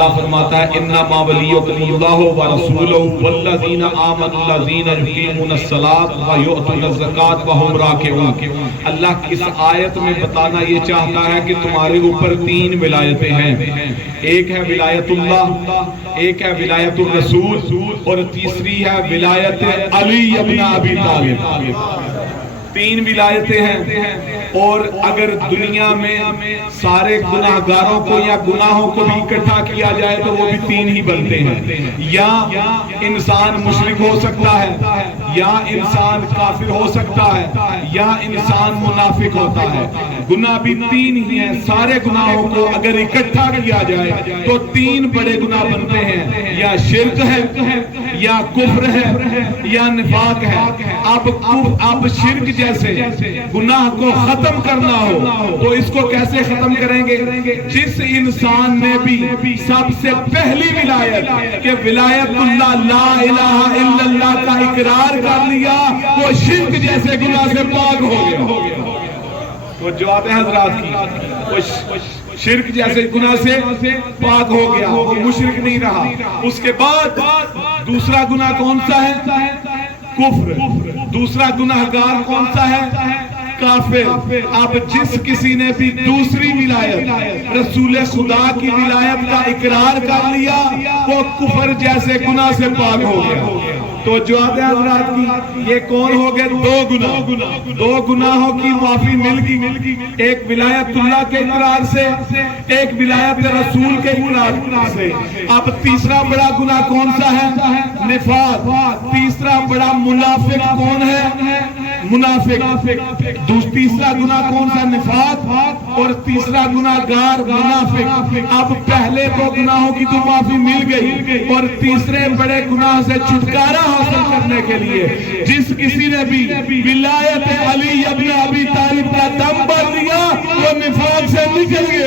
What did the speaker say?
اللہ فرماتا ہے انما ولیکم اللہ ورسولہ والذین آمنوا الذین یقیمون الصلاۃ ویؤتون الزکاۃ وہم راکعون۔ اللہ اس آیت میں بتانا یہ چاہتا ہے کہ تمہارے اوپر تین ولایتیں ہیں، ایک ہے ولایت اللہ، ایک ہے ولایت الرسول، اور تیسری ہے ولایت علی ابن ابی طالب۔ تین ولایتیں ہیں، اور اگر دنیا میں سارے گناہگاروں کو یا گناہوں کو بھی اکٹھا کیا جائے تو وہ بھی تین ہی بنتے ہیں، یا انسان مشرک ہو سکتا ہے، یا انسان کافر ہو سکتا ہے، یا انسان منافق ہوتا ہے۔ گناہ بھی تین ہی ہیں، سارے گناہوں کو اگر اکٹھا کیا جائے تو تین بڑے گناہ بنتے ہیں، یا شرک ہے، یا کفر ہے، یا نفاق ہے۔ اب شرک جیسے گناہ کو ختم کرنا ہو تو اس کو کیسے ختم کریں گے؟ جس انسان نے بھی سب سے پہلی ولایت کہ ولایت اللہ لا الہ الا اللہ کا اقرار کر لیا، وہ شرک جیسے گناہ سے پاک ہو گیا۔ وہ جواب ہے حضرات کی، وہ شرک جیسے گناہ سے پاک ہو گیا، وہ مشرک نہیں رہا۔ اس کے بعد دوسرا گناہ کون سا ہے؟ کفر۔ دوسرا گناہگار کون سا ہے؟ کافر۔ اب جس کسی نے بھی دوسری ولایت رسول خدا کی ولایت کا اقرار کر لیا، وہ کفر جیسے گناہ سے پاک ہو گیا۔ تو جواب ہے حضرات کی، یہ کون ہو گئے؟ دو گناہ، دو گناہوں کی معافی مل گئی، ایک ولایت اللہ کے اقرار سے، ایک ولایت رسول کے اقرار سے۔ اب تیسرا بڑا گناہ کون سا ہے؟ نفاق۔ تیسرا بڑا منافق کون ہے؟ منافق۔ تیسرا گناہ کون سا؟ نفاق، اور تیسرا گناہ گار منافق۔ اب پہلے دو گناہوں کی تو معافی مل گئی، اور تیسرے بڑے گناہ سے چھٹکارا حاصل کرنے کے لیے جس کسی نے بھی ولایت علی ابن ابی طالب کا دم بھر لیا، وہ نفاق سے نکل گیا۔